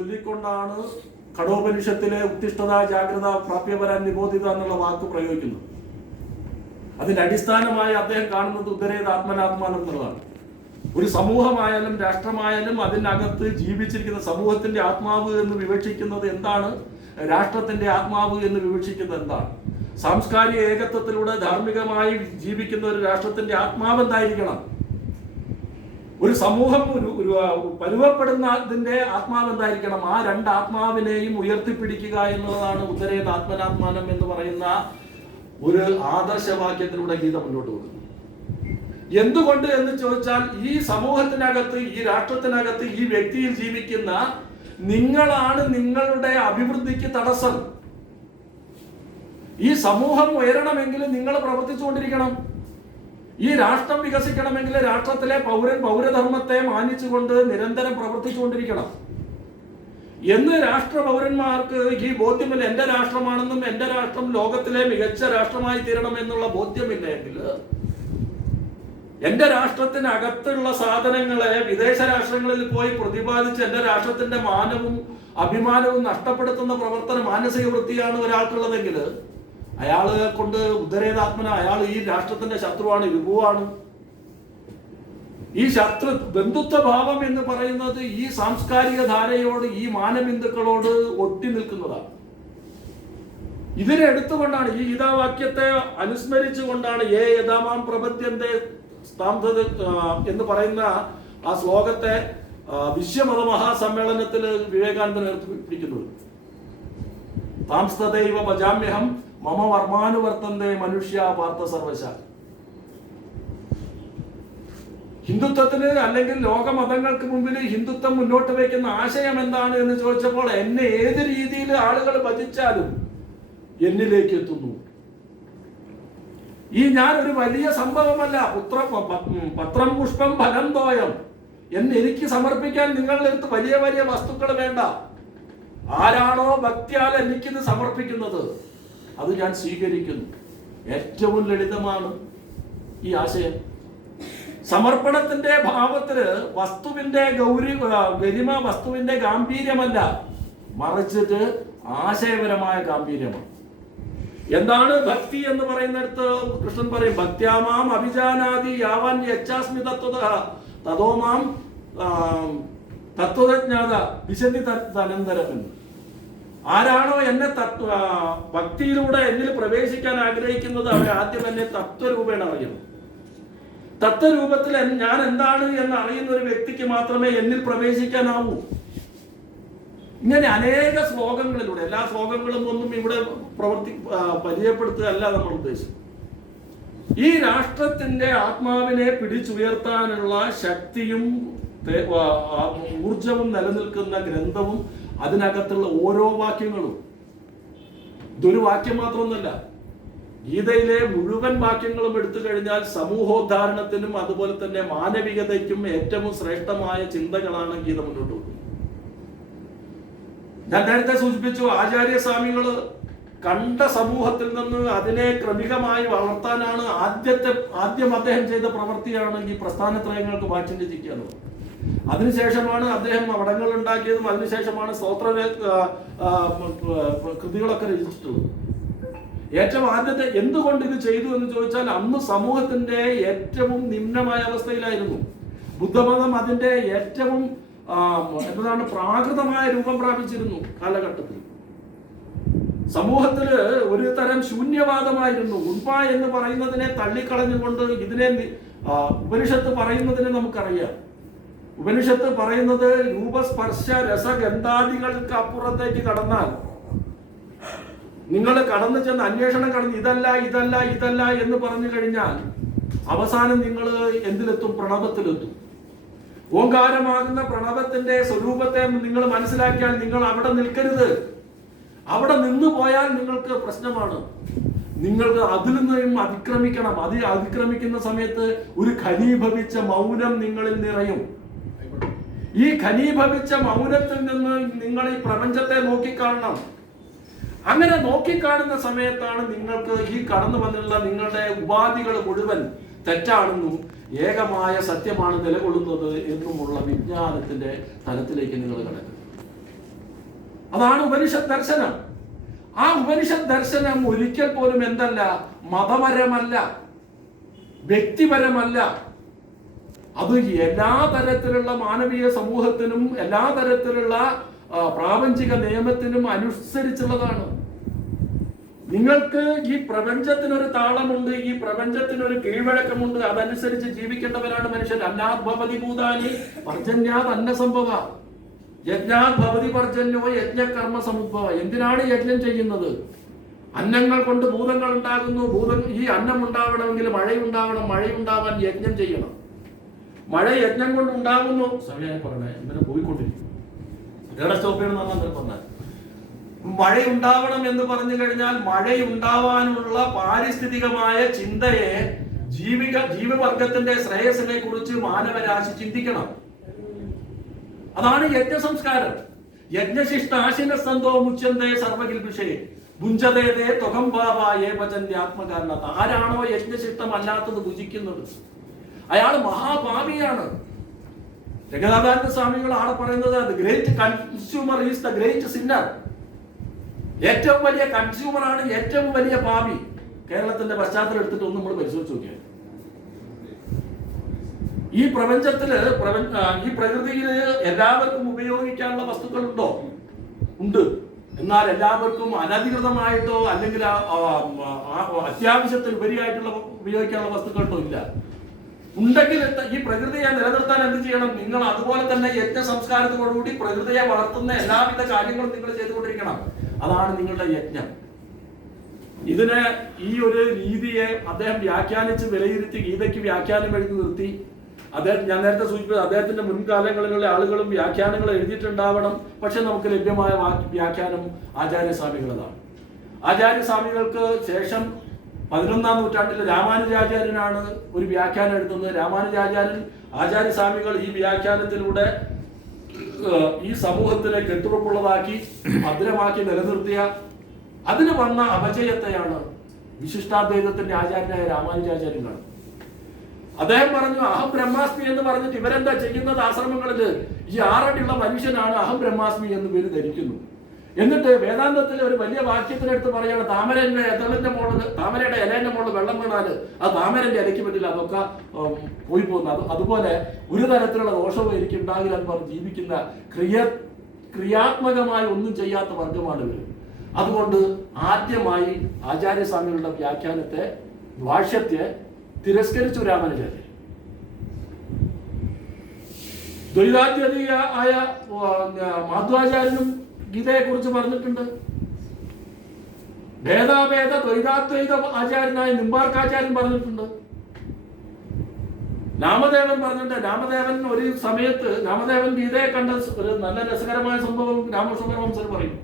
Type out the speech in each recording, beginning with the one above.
ചൊല്ലിക്കൊണ്ടാണ് കടോപനിഷത്തിലെ ഉത്തിഷ്ഠത ജാഗ്രത പ്രാപ്യപരാൻ നിബോധിത എന്നുള്ള വാക്ക് പ്രയോഗിക്കുന്നത്. അതിന്റെ അടിസ്ഥാനമായി അദ്ദേഹം കാണുന്നത് ഉദരേത് ആത്മനാത്മാനം എന്നുള്ളതാണ്. ഒരു സമൂഹമായാലും രാഷ്ട്രമായാലും അതിനകത്ത് ജീവിച്ചിരിക്കുന്ന സമൂഹത്തിന്റെ ആത്മാവ് എന്ന് വിവക്ഷിക്കുന്നത് എന്താണ്? രാഷ്ട്രത്തിന്റെ ആത്മാവ് എന്ന് വിവക്ഷിക്കുന്നത് എന്താണ്? സാംസ്കാരിക ഏകത്വത്തിലൂടെ ധാർമ്മികമായി ജീവിക്കുന്ന ഒരു രാഷ്ട്രത്തിന്റെ ആത്മാവ് എന്തായിരിക്കണം? ഒരു സമൂഹം ഒരു ഒരു പരുവപ്പെടുന്നതിന്റെ ആത്മാവ് എന്തായിരിക്കണം ആ രണ്ട് ആത്മാവിനെയും ഉയർത്തിപ്പിടിക്കുക എന്നുള്ളതാണ് ഉത്തരേത് ആത്മനാത്മാനം എന്ന് പറയുന്ന ഒരു ആദർശവാക്യത്തിലൂടെ ഗീത മുന്നോട്ട് പോകുന്നത്. എന്തുകൊണ്ട് എന്ന് ചോദിച്ചാൽ ഈ സമൂഹത്തിനകത്ത് ഈ രാഷ്ട്രത്തിനകത്ത് ഈ വ്യക്തിയിൽ ജീവിക്കുന്ന നിങ്ങളാണ് നിങ്ങളുടെ അഭിവൃദ്ധിക്ക് തടസ്സം. ഈ സമൂഹം ഉയരണമെങ്കിൽ നിങ്ങൾ പ്രവർത്തിച്ചുകൊണ്ടിരിക്കണം. ഈ രാഷ്ട്രം വികസിക്കണമെങ്കിൽ രാഷ്ട്രത്തിലെ പൗരൻ പൗരധർമ്മത്തെ മാനിച്ചുകൊണ്ട് നിരന്തരം പ്രവർത്തിച്ചുകൊണ്ടിരിക്കണം. എന്ന് രാഷ്ട്ര പൗരന്മാർക്ക് ഈ ബോധ്യമില്ല എന്റെ രാഷ്ട്രമാണെന്നും എന്റെ രാഷ്ട്രം ലോകത്തിലെ മികച്ച രാഷ്ട്രമായി തീരണം എന്നുള്ള ബോധ്യമില്ലെങ്കിൽ എന്റെ രാഷ്ട്രത്തിനകത്തുള്ള സാധനങ്ങളെ വിദേശ രാഷ്ട്രങ്ങളിൽ പോയി പ്രതിപാദിച്ച് എന്റെ രാഷ്ട്രത്തിന്റെ മാനവും അഭിമാനവും നഷ്ടപ്പെടുത്തുന്ന പ്രവർത്തന മാനസിക വൃത്തിയാണ് ഒരാൾക്കുള്ളതെങ്കിൽ അയാളെ കൊണ്ട് ഉദരേതാത്മന അയാൾ ഈ രാഷ്ട്രത്തിന്റെ ശത്രുവാണ് വിഭുവാണ് ഈ ശത്രു ബന്ധുത്വ ഭാവം എന്ന് പറയുന്നത് ഈ സാംസ്കാരിക ധാരയോട് ഈ മാനബിന്ദുക്കളോട് ഒട്ടി നിൽക്കുന്നതാണ്. ഇതിനെ എടുത്തുകൊണ്ടാണ് ഈ ഗീതാവാക്യത്തെ അനുസ്മരിച്ചുകൊണ്ടാണ് ഏ യഥാമാം പ്രപദ്യന്റെ സ്ഥാന്തത എന്ന് പറയുന്ന ആ ശ്ലോകത്തെ വിശ്വമത മഹാസമ്മേളനത്തിൽ വിവേകാനന്ദൻ പിടിക്കുന്നത്. താംസ്തദൈവ ഭജാമ്യഹം മമ വർമാനുവർത്തന്റെ മനുഷ്യ പാർത്ഥ സർവശ ഹിന്ദുത്വത്തിന് അല്ലെങ്കിൽ ലോകമതങ്ങൾക്ക് മുമ്പിൽ ഹിന്ദുത്വം മുന്നോട്ട് വയ്ക്കുന്ന ആശയം എന്താണ് എന്ന് ചോദിച്ചപ്പോൾ എന്നെ ഏത് രീതിയിൽ ആളുകൾ ഭജിച്ചാലും എന്നിലേക്ക് എത്തുന്നു. ഈ ഞാൻ ഒരു വലിയ സംഭവമല്ല പുത്ര പത്രം പുഷ്പം ഫലം തോയം എന്ന് എനിക്ക് സമർപ്പിക്കാൻ നിങ്ങളുടെ അടുത്ത് വലിയ വലിയ വസ്തുക്കൾ വേണ്ട. ആരാണോ ഭക്തിയാൽ എനിക്കിത് സമർപ്പിക്കുന്നത്? അത് ഞാൻ സ്വീകരിക്കുന്നു. ഏറ്റവും ലളിതമാണ് ഈ ആശയം. സമർപ്പണത്തിന്റെ ഭാവത്തിൽ വസ്തുവിന്റെ ഗൗരി ഗരിമ വസ്തുവിന്റെ ഗാംഭീര്യമല്ല. മറിച്ചിട്ട് ആശയപരമായ ഗാംഭീര്യമാണ്. എന്താണ് ഭക്തി എന്ന് പറയുന്നിടത്ത് കൃഷ്ണൻ പറയും ഭക്യാമാം അഭിജാനാദി യാവാൻ യച്ഛാസ്മി തത്വത തതോമാം തത്വജ്ഞാത വിശന്തി തനന്തരം ആരാണോ എന്നെ തത്വ ഭക്തിയിലൂടെ എന്നിൽ പ്രവേശിക്കാൻ ആഗ്രഹിക്കുന്നത് അവർ ആദ്യം എന്നെ തത്വരൂപേണ അറിയണം. തത്വരൂപത്തിൽ ഞാൻ എന്താണ് എന്ന് അറിയുന്ന ഒരു വ്യക്തിക്ക് മാത്രമേ എന്നിൽ പ്രവേശിക്കാനാവൂ. ഇങ്ങനെ അനേക ശ്ലോകങ്ങളിലൂടെ എല്ലാ ശ്ലോകങ്ങളും ഒന്നും ഇവിടെ പ്രവർത്തി പരിചയപ്പെടുത്തുക പരിചയപ്പെടുത്തുകയല്ല നമ്മൾ ഉദ്ദേശം ഈ രാഷ്ട്രത്തിന്റെ ആത്മാവിനെ പിടിച്ചുയർത്താനുള്ള ശക്തിയും ഊർജവും നിലനിൽക്കുന്ന ഗ്രന്ഥവും അതിനകത്തുള്ള ഓരോ വാക്യങ്ങളും. ഇതൊരു വാക്യം മാത്രമൊന്നുമല്ല ഗീതയിലെ മുഴുവൻ വാക്യങ്ങളും എടുത്തു കഴിഞ്ഞാൽ സമൂഹോദ്ധാരണത്തിനും അതുപോലെ തന്നെ മാനവികതയ്ക്കും ഏറ്റവും ശ്രേഷ്ഠമായ ചിന്തകളാണ് ഗീത മുന്നോട്ട് വെക്കുന്നത്. ഞാൻ നേരത്തെ സൂചിപ്പിച്ചു ആചാര്യസ്വാമികൾ കണ്ട സമൂഹത്തിൽ നിന്ന് അതിനെ ക്രമികമായി വളർത്താനാണ് ആദ്യത്തെ ആദ്യം അദ്ദേഹം ചെയ്ത പ്രവൃത്തിയാണ് ഈ പ്രസ്ഥാനത്രയങ്ങൾക്ക് രചിക്കുക എന്നുള്ളത് അതിനുശേഷമാണ് അദ്ദേഹം മഠങ്ങൾ ഉണ്ടാക്കിയതും അതിനുശേഷമാണ് സ്തോത്ര കൃതികളൊക്കെ രചിച്ചിട്ടുള്ളത്. ഏറ്റവും ആദ്യത്തെ എന്തുകൊണ്ട് ഇത് ചെയ്തു എന്ന് ചോദിച്ചാൽ അന്ന് സമൂഹത്തിന്റെ ഏറ്റവും നിമ്നമായ അവസ്ഥയിലായിരുന്നു. ബുദ്ധമതം അതിന്റെ ഏറ്റവും എന്താണ് പ്രാകൃതമായ രൂപം പ്രാപിച്ചിരുന്നു കാലഘട്ടത്തിൽ. സമൂഹത്തിൽ ഒരു തരം ശൂന്യവാദമായിരുന്നു. ഉൺപ എന്ന് പറയുന്നതിനെ തള്ളിക്കളഞ്ഞുകൊണ്ട് ഇതിനെ ഉപനിഷത്ത് പറയുന്നതിനെ നമുക്കറിയാം. ഉപനിഷത്ത് പറയുന്നത് രൂപസ്പർശ രസഗന്ധാദികൾക്ക് അപ്പുറത്തേക്ക് കടന്നാൽ. നിങ്ങൾ കടന്നു ചെന്ന് അന്വേഷണം കടന്ന് ഇതല്ല ഇതല്ല ഇതല്ല എന്ന് പറഞ്ഞു കഴിഞ്ഞാൽ അവസാനം നിങ്ങൾ എന്തിലെത്തും? പ്രണവത്തിലെത്തും. ഓങ്കാരമാകുന്ന പ്രണവത്തിന്റെ സ്വരൂപത്തെ നിങ്ങൾ മനസ്സിലാക്കിയാൽ നിങ്ങൾ അവിടെ നിൽക്കരുത്. അവിടെ നിന്ന് പോയാൽ നിങ്ങൾക്ക് പ്രശ്നമാണ്. നിങ്ങൾക്ക് അതിൽ നിന്നും അതിക്രമിക്കണം. അതി അതിക്രമിക്കുന്ന സമയത്ത് ഒരു ഖനീഭവിച്ച മൗനം നിങ്ങളിൽ നിറയും. ഈ ഖനീഭവിച്ച മൗനത്തിൽ നിന്ന് നിങ്ങൾ ഈ പ്രപഞ്ചത്തെ നോക്കിക്കാണണം. അങ്ങനെ നോക്കിക്കാണുന്ന സമയത്താണ് നിങ്ങൾക്ക് ഈ കടന്നു വന്നിട്ടുള്ള നിങ്ങളുടെ ഉപാധികൾ മുഴുവൻ തെറ്റാണെന്നും ഏകമായ സത്യമാണ് നിലകൊള്ളുന്നത് എന്നുമുള്ള വിജ്ഞാനത്തിന്റെ തലത്തിലേക്ക് നിങ്ങൾ കടക്കുക അതാണ് ഉപനിഷത് ദർശനം. ആ ഉപനിഷത് ദർശനം ഒരിക്കൽ പോലും എന്തല്ല മതപരമല്ല വ്യക്തിപരമല്ല. അത് എല്ലാ തരത്തിലുള്ള മാനവീയ സമൂഹത്തിനും എല്ലാ തരത്തിലുള്ള പ്രാപഞ്ചിക നിയമത്തിനും അനുസരിച്ചുള്ളതാണ്. നിങ്ങൾക്ക് ഈ പ്രപഞ്ചത്തിനൊരു താളമുണ്ട് ഈ പ്രപഞ്ചത്തിനൊരു കീഴ്വഴക്കമുണ്ട് അതനുസരിച്ച് ജീവിക്കേണ്ടവരാണ് മനുഷ്യൻ അന്നാത് ഭവതി ഭൂതാനി പർജന്യാത് അന്നസംഭവ യജ്ഞാത് ഭവതി പർജന്യോ യജ്ഞകർമ്മ സമുദ്ഭവ. എന്തിനാണ് യജ്ഞം ചെയ്യുന്നത്? അന്നങ്ങൾ കൊണ്ട് ഭൂതങ്ങൾ ഉണ്ടാകുന്നു ഭൂതം ഈ അന്നം ഉണ്ടാവണമെങ്കിൽ മഴയുണ്ടാവണം. മഴയുണ്ടാവാൻ യജ്ഞം ചെയ്യണം. മഴ യജ്ഞം കൊണ്ട് ഉണ്ടാകുന്നു സമയം പറഞ്ഞേ ഇങ്ങനെ പോയിക്കൊണ്ടിരിക്കും. ഇതേടെ സ്റ്റോപ്പ് ചെയ്യണം എന്നാണ് പറഞ്ഞത്. മഴ ഉണ്ടാവണം എന്ന് പറഞ്ഞു കഴിഞ്ഞാൽ മഴയുണ്ടാവാനുള്ള പാരിസ്ഥിതികമായ ചിന്തയെ ജീവിക ജീവവർഗത്തിന്റെ ശ്രേയസിനെ കുറിച്ച് മാനവരാശി ചിന്തിക്കണം. അതാണ് യജ്ഞ സംസ്കാരം യജ്ഞശിഷ്ടാശിന സന്തോ മുച്ചന്തേ സർവകിൽപിഷേ ഭുഞ്ചതേതേ ത്വകം ബാബായേ ഭജന്റെ ആത്മകാരണത ആരാണോ യജ്ഞശിഷ്ടം അല്ലാത്തത് ഭുജിക്കുന്നത്? അയാൾ മഹാഭാവിയാണ് ജഗന്നാഥാനന്ദ സ്വാമികൾ ആണ് പറയുന്നത് great consumer is the great sinner ഏറ്റവും വലിയ കൺസ്യൂമർ ആണ് ഏറ്റവും വലിയ പാപി. കേരളത്തിന്റെ പശ്ചാത്തലം എടുത്തിട്ട് ഒന്ന് നമ്മൾ പരിശോധിച്ച് നോക്കിയാൽ ഈ പ്രപഞ്ചത്തിൽ പ്രപഞ്ച ഈ പ്രകൃതിയിൽ എല്ലാവർക്കും ഉപയോഗിക്കാനുള്ള വസ്തുക്കളുണ്ടോ? ഉണ്ട്. എന്നാൽ എല്ലാവർക്കും അനധികൃതമായിട്ടോ അല്ലെങ്കിൽ അത്യാവശ്യത്തിൽ ഉപരിയായിട്ടുള്ള ഉപയോഗിക്കാനുള്ള വസ്തുക്കളോ ഇല്ല. ഉണ്ടെങ്കിൽ ഈ പ്രകൃതിയെ നിലനിർത്താൻ എന്ത് ചെയ്യണം? നിങ്ങൾ അതുപോലെ തന്നെ യജ്ഞ സംസ്കാരത്തോടുകൂടി പ്രകൃതിയെ വളർത്തുന്ന എല്ലാവിധ കാര്യങ്ങളും നിങ്ങൾ ചെയ്തുകൊണ്ടിരിക്കണം. അതാണ് നിങ്ങളുടെ യജ്ഞം. ഇതിന് ഈ ഒരു രീതിയെ അദ്ദേഹം വ്യാഖ്യാനിച്ച് വിലയിരുത്തി ഗീതയ്ക്ക് വ്യാഖ്യാനം എഴുതി നിർത്തി. അദ്ദേഹം ഞാൻ നേരത്തെ സൂചിപ്പിച്ചത് അദ്ദേഹത്തിന്റെ മുൻകാലങ്ങളിലുള്ള ആളുകളും വ്യാഖ്യാനങ്ങൾ എഴുതിയിട്ടുണ്ടാവണം. പക്ഷെ നമുക്ക് ലഭ്യമായ വ്യാഖ്യാനം ആചാര്യസ്വാമികളതാണ്. ആചാര്യസ്വാമികൾക്ക് ശേഷം പതിനൊന്നാം നൂറ്റാണ്ടിൽ രാമാനുജാചാര്യനാണ് ഒരു വ്യാഖ്യാനം എഴുതുന്നത്. രാമാനുജാചാര്യൻ ആചാര്യസ്വാമികൾ ഈ വ്യാഖ്യാനത്തിലൂടെ ഈ സമൂഹത്തിനെ കെട്ടുറപ്പുള്ളതാക്കി ഭദ്രമാക്കി നിലനിർത്തിയ അതിന് വന്ന അപജയത്തെയാണ് വിശിഷ്ടാദ്വൈതത്തിന്റെ ആചാര്യനായ രാമാനുജാചാര്യൻ അദ്ദേഹം പറഞ്ഞു അഹം ബ്രഹ്മാസ്മി എന്ന് പറഞ്ഞിട്ട് ഇവരെന്താ ചെയ്യുന്നത്? ആശ്രമങ്ങളിൽ ഈ ആറടിയുള്ള മനുഷ്യനാണ് അഹം ബ്രഹ്മാസ്മി എന്ന് പേര് ധരിക്കുന്നു. എന്നിട്ട് വേദാന്തത്തിലെ ഒരു വലിയ വാക്യത്തിനെടുത്ത് പറയാണ് താമരന്റെ എതളിന്റെ മുകളിൽ താമരയുടെ ഇലേന്റെ മുകളിൽ വെള്ളം വീണാൽ അത് താമരന്റെ ഇലയ്ക്ക് പറ്റില്ല അതൊക്കെ പോയി പോകുന്നു. അത് അതുപോലെ ഒരു തരത്തിലുള്ള ദോഷവും എനിക്ക് ഉണ്ടാകില്ല എന്ന് പറഞ്ഞ് ജീവിക്കുന്ന ക്രിയ ക്രിയാത്മകമായി ഒന്നും ചെയ്യാത്ത വർഗമാണ് ഇവർ അതുകൊണ്ട് ആദ്യമായി ആചാര്യസ്വാമികളുടെ വ്യാഖ്യാനത്തെ ഭാഷ്യത്തെ തിരസ്കരിച്ചു രാമാനുചാര്യൻ ദ്വൈതാദ്യതീയ ആയ മാധ്വാചാര്യനും ഗീതയെ കുറിച്ച് പറഞ്ഞിട്ടുണ്ട്. ഭേദാഭേദ ദ്വൈതാദ്വൈത ആചാര്യനായ നിമ്പാർക്കാചാര്യൻ പറഞ്ഞിട്ടുണ്ട്. രാമദേവൻ പറഞ്ഞിട്ടുണ്ട്. രാമദേവൻ ഒരു സമയത്ത് രാമദേവൻ ഗീതയെ കണ്ട ഒരു നല്ല രസകരമായ സംഭവം രാമകൃഷ്ണപരമംസർ പറയും.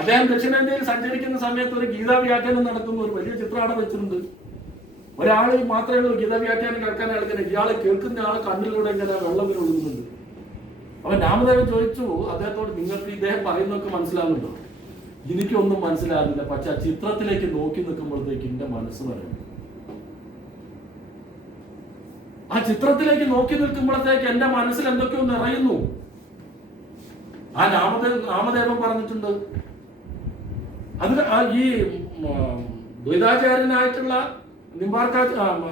അദ്ദേഹം ദക്ഷിണേന്ത്യയിൽ സഞ്ചരിക്കുന്ന സമയത്ത് ഒരു ഗീതാ വ്യാഖ്യാനം നടത്തുന്ന ഒരു വലിയ ചിത്രമാണ് വെച്ചിട്ടുണ്ട്. ഒരാൾ മാത്രമേ ഉള്ളൂ ഗീതാ വ്യാഖ്യാനം കേൾക്കാൻ ആൾക്കാരെ ഇയാളെ കേൾക്കുന്ന ആൾ കണ്ണിലൂടെ ഇങ്ങനെ വെള്ളം ഒഴുകുന്നുണ്ട്. അപ്പൊ രാമദേവൻ ചോദിച്ചു അദ്ദേഹത്തോട് നിങ്ങൾക്ക് ഇദ്ദേഹം പറയുന്നൊക്കെ മനസ്സിലാകുന്നുണ്ടോ? എനിക്കൊന്നും മനസ്സിലാകുന്നില്ല. പക്ഷെ ആ ചിത്രത്തിലേക്ക് നോക്കി നിൽക്കുമ്പോഴത്തേക്ക് എന്റെ മനസ്സ് പറയുന്നു ആ ചിത്രത്തിലേക്ക് നോക്കി നിൽക്കുമ്പോഴത്തേക്ക് എന്റെ മനസ്സിൽ എന്തൊക്കെയോ നിറയുന്നു? ആ രാമദേവൻ രാമദേവൻ പറഞ്ഞിട്ടുണ്ട്. അത് ഈ ദ്വൈതാചാര്യനായിട്ടുള്ള നിമ്പാർക്കാ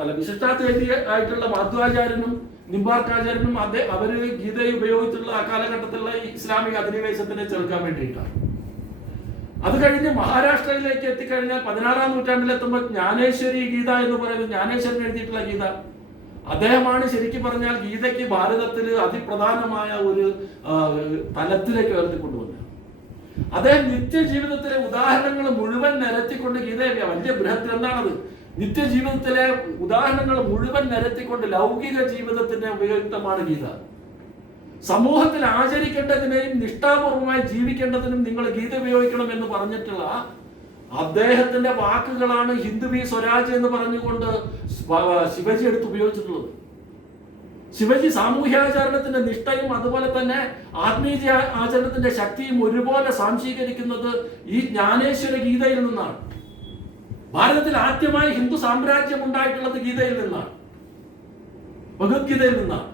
അല്ല വിശിഷ്ടാചാര്യ ആയിട്ടുള്ള മാധ്വാചാര്യനും നിമ്പാർക്കാചാര്യനും അതേ അവർ ഗീത ഉപയോഗിച്ചിട്ടുള്ള ആ കാലഘട്ടത്തിലുള്ള ഇസ്ലാമിക അധിനിവേശത്തിനെ ചെറുക്കാൻ വേണ്ടിയിട്ടാണ്. അത് കഴിഞ്ഞ് മഹാരാഷ്ട്രയിലേക്ക് എത്തിക്കഴിഞ്ഞാൽ പതിനാറാം നൂറ്റാണ്ടിലെത്തുമ്പോൾ ജ്ഞാനേശ്വരി ഗീത എന്ന് പറയുന്നത് ജ്ഞാനേശ്വരൻ എഴുതിയിട്ടുള്ള ഗീത. അദ്ദേഹമാണ് ശരിക്കും പറഞ്ഞാൽ ഗീതയ്ക്ക് ഭാരതത്തിൽ അതിപ്രധാനമായ ഒരു തലത്തിലേക്ക് ഉയർത്തിക്കൊണ്ടുവന്നത്. അദ്ദേഹം നിത്യജീവിതത്തിലെ ഉദാഹരണങ്ങൾ മുഴുവൻ നിരത്തിക്കൊണ്ട് ഗീതയെ വലിയ ബൃഹത് ഗ്രന്ഥാണത്. നിത്യജീവിതത്തിലെ ഉദാഹരണങ്ങൾ മുഴുവൻ നിരത്തിക്കൊണ്ട് ലൗകിക ജീവിതത്തിന്റെ ഉപയുക്തമാണ് ഗീത. സമൂഹത്തിൽ ആചരിക്കേണ്ടതിനെയും നിഷ്ഠാപൂർവമായി ജീവിക്കേണ്ടതിനും നിങ്ങൾ ഗീത ഉപയോഗിക്കണം എന്ന് പറഞ്ഞിട്ടുള്ള അദ്ദേഹത്തിന്റെ വാക്കുകളാണ് ഹിന്ദുവി സ്വരാജ് എന്ന് പറഞ്ഞുകൊണ്ട് ശിവജി എടുത്ത് ഉപയോഗിച്ചിട്ടുള്ളത്. ശിവജി സാമൂഹ്യാചരണത്തിന്റെ നിഷ്ഠയും അതുപോലെ തന്നെ ആത്മീയ ആചരണത്തിന്റെ ശക്തിയും ഒരുപോലെ സാംശീകരിക്കുന്നത് ഈ ജ്ഞാനേശ്വര ഗീതയിൽ നിന്നാണ്. ഭാരതത്തിൽ ആദ്യമായി ഹിന്ദു സാമ്രാജ്യം ഉണ്ടായിട്ടുള്ളത് ഗീതയിൽ നിന്നാണ്. ഭഗവത്ഗീതയിൽ നിന്നാണ്.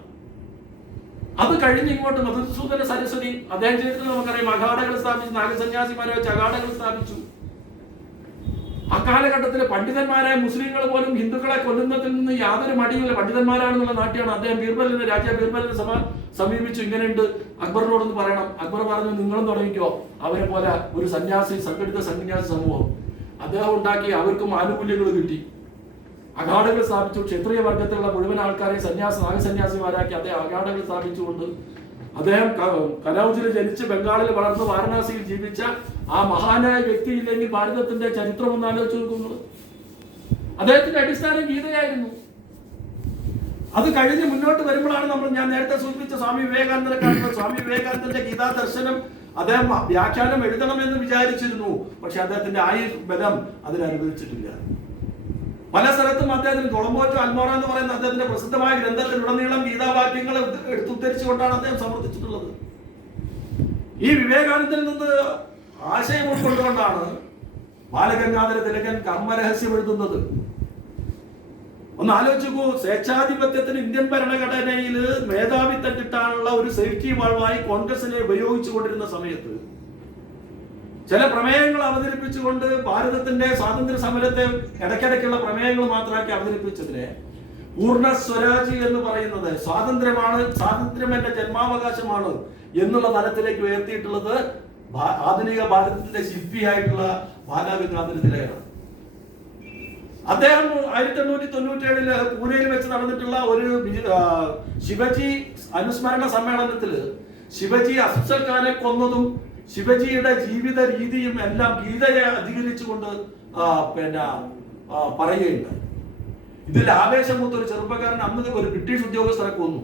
അത് കഴിഞ്ഞ് ഇങ്ങോട്ട് മധുസൂദന സരസ്വതി അദ്ദേഹം ചരിത്രത്തിൽ നമുക്കറിയാം അഖാടകൾ സ്ഥാപിച്ചു നാഗസന്യാസിമാരെ വെച്ച് അഖാടകൾ സ്ഥാപിച്ചു. ആ കാലഘട്ടത്തിൽ പണ്ഡിതന്മാരായ മുസ്ലിങ്ങൾ പോലും ഹിന്ദുക്കളെ കൊല്ലുന്നതിൽ നിന്ന് യാതൊരു മടിയുമില്ല. പണ്ഡിതന്മാരാണെന്നുള്ള നാട്ടിയാണ് അദ്ദേഹം ബീർബലിനെ രാജാ ബീർബലിനെ സമ സമീപിച്ചു. ഇങ്ങനെയുണ്ട്. അക്ബറിനോടൊന്ന് പറയണം. അക്ബർ പറഞ്ഞു നിങ്ങളും തുടങ്ങിക്കോ. അവരെ പോലെ ഒരു സന്യാസി സംഘടിത സന്യാസി സമൂഹം. അദ്ദേഹം ഉണ്ടാക്കി അവർക്കും ആനുകൂല്യങ്ങൾ കിട്ടി. അഖാഡകൾ സ്ഥാപിച്ചു. ക്ഷത്രിയ വർഗത്തിലുള്ള മുഴുവൻ ആൾക്കാരെ സന്യാസ നാഗസന്യാസിമാരാക്കി അദ്ദേഹം അഖാഡകൾ സ്ഥാപിച്ചുകൊണ്ട് അദ്ദേഹം കലൗജിൽ ജനിച്ച് ബംഗാളിൽ വളർന്ന് വാരണാസിയിൽ ജീവിച്ച ആ മഹാനായ വ്യക്തി ഇല്ലെങ്കിൽ ഭാരതത്തിന്റെ ചരിത്രം ഒന്ന് ആലോചിച്ച് നോക്കുന്നത് അദ്ദേഹത്തിന്റെ അടിസ്ഥാനം ഗീതയായിരുന്നു. അത് കഴിഞ്ഞ് മുന്നോട്ട് വരുമ്പോഴാണ് നമ്മൾ ഞാൻ നേരത്തെ സൂചിപ്പിച്ച സ്വാമി വിവേകാനന്ദനെ കാണുന്നത്. സ്വാമി വിവേകാനന്ദന്റെ ഗീതാ ദർശനം അദ്ദേഹം വ്യാഖ്യാനം എഴുതണമെന്ന് വിചാരിച്ചിരുന്നു. പക്ഷെ അദ്ദേഹത്തിന്റെ ആയുർ ബലം അതിനനുവദിച്ചിട്ടില്ല പല സ്ഥലത്തും അദ്ദേഹത്തിന് കൊളംബോറ്റോ അൽമോറ എന്ന് പറയുന്ന അദ്ദേഹത്തിന്റെ പ്രസിദ്ധമായ ഗ്രന്ഥത്തിലുടനീളം ഗീതാവാക്യങ്ങൾ എടുത്തുദ്ധരിച്ചുകൊണ്ടാണ് അദ്ദേഹം സമർപ്പിച്ചിട്ടുള്ളത് ഈ വിവേകാനന്ദനിൽ നിന്ന് ആശയം ഉൾക്കൊണ്ടുകൊണ്ടാണ് ബാലഗംഗാധര തിലകൻ കർമ്മരഹസ്യം എഴുതുന്നത്. ഒന്ന് ആലോചിക്കൂ. സ്വേച്ഛാധിപത്യത്തിന് ഇന്ത്യൻ ഭരണഘടനയിൽ മേധാവിത്വം കിട്ടാനുള്ള ഒരു സേഫ്റ്റി വാൾവായി കോൺഗ്രസിനെ ഉപയോഗിച്ചു കൊണ്ടിരുന്ന സമയത്ത് ചില പ്രമേയങ്ങൾ അവതരിപ്പിച്ചുകൊണ്ട് ഭാരതത്തിന്റെ സ്വാതന്ത്ര്യ സമരത്തെ ഇടയ്ക്കിടയ്ക്കുള്ള പ്രമേയങ്ങൾ മാത്രമാക്കി അവതരിപ്പിച്ചതിനെ പൂർണ സ്വരാജ് എന്ന് പറയുന്നത് സ്വാതന്ത്ര്യമാണ് സ്വാതന്ത്ര്യം എന്റെ ജന്മാവകാശമാണ് എന്നുള്ള തലത്തിലേക്ക് ഉയർത്തിയിട്ടുള്ളത് ആധുനിക ഭാരതത്തിന്റെ ശില്പിയായിട്ടുള്ള തിലകനാണ് അദ്ദേഹം ആയിരത്തി എണ്ണൂറ്റി തൊണ്ണൂറ്റി ഏഴിൽ പൂനെയിൽ വെച്ച് നടന്നിട്ടുള്ള ഒരു ശിവജി അനുസ്മരണ സമ്മേളനത്തിൽ ശിവജി അഫ്സൽ ഖാനെ കൊന്നതും ശിവജിയുടെ ജീവിത രീതിയും എല്ലാം ഗീതയെ അധികരിച്ചുകൊണ്ട് പിന്നെ പറയുകയുണ്ടായി. ഇതിൽ ആവേശമൂത്ത ഒരു ചെറുപ്പക്കാരൻ അന്ന് ഒരു ബ്രിട്ടീഷ് ഉദ്യോഗസ്ഥനെ കൊന്നു.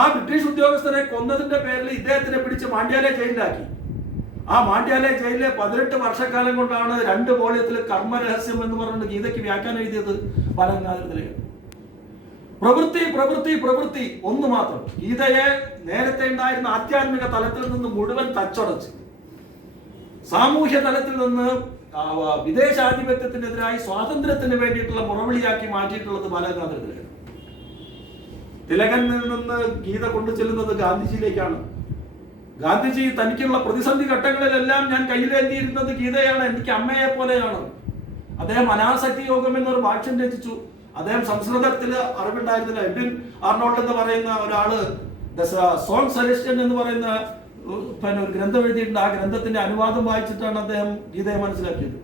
ആ ബ്രിട്ടീഷ് ഉദ്യോഗസ്ഥനെ കൊന്നതിന്റെ പേരിൽ ഇദ്ദേഹത്തിനെ പിടിച്ച് മാണ്ഡ്യാലെ ജയിലിലാക്കി. ആ മാണ്ഡ്യാലയ ജയിലിലെ പതിനെട്ട് വർഷക്കാലം കൊണ്ടാണ് രണ്ട് വോളിയത്തിൽ കർമ്മരഹസ്യം എന്ന് പറഞ്ഞ ഗീതയ്ക്ക് വ്യാഖ്യാനം എഴുതിയത് ബാലഗംഗാധരത്തിലെ പ്രവൃത്തി പ്രവൃത്തി പ്രവൃത്തി ഒന്ന് മാത്രം. ഗീതയെ നേരത്തെ ഉണ്ടായിരുന്ന ആധ്യാത്മിക തലത്തിൽ നിന്ന് മുഴുവൻ തച്ചടച്ച് സാമൂഹ്യ തലത്തിൽ നിന്ന് വിദേശാധിപത്യത്തിനെതിരായി സ്വാതന്ത്ര്യത്തിന് വേണ്ടിയിട്ടുള്ള മുറവിളിയാക്കി മാറ്റിയിട്ടുള്ളത് ബാലഗംഗാധര തിലകൻ തിലകനിൽ നിന്ന് ഗീത കൊണ്ടു ചെല്ലുന്നത് ഗാന്ധിജിയിലേക്കാണ്. ഗാന്ധിജി തനിക്കുള്ള പ്രതിസന്ധി ഘട്ടങ്ങളിലെല്ലാം ഞാൻ കയ്യിലേന്തിയിരുന്നത് ഗീതയാണ് എനിക്ക് അമ്മയെ പോലെയാണ്. അദ്ദേഹം അനാസക്തി യോഗം എന്നൊരു ഭാഷ്യം രചിച്ചു. അദ്ദേഹം സംസ്കൃതത്തിൽ അറിവുണ്ടായിരുന്നില്ല. എബിൻ ആർണോൾഡ് എന്ന് പറയുന്ന ഒരാൾ സോങ് സജസ്റ്റൻ എന്ന് പറയുന്ന പിന്നെ ഒരു ഗ്രന്ഥം എഴുതിയിട്ടുണ്ട്. ആ ഗ്രന്ഥത്തിന്റെ അനുവാദം വായിച്ചിട്ടാണ് അദ്ദേഹം ഗീതയെ മനസ്സിലാക്കിയത്.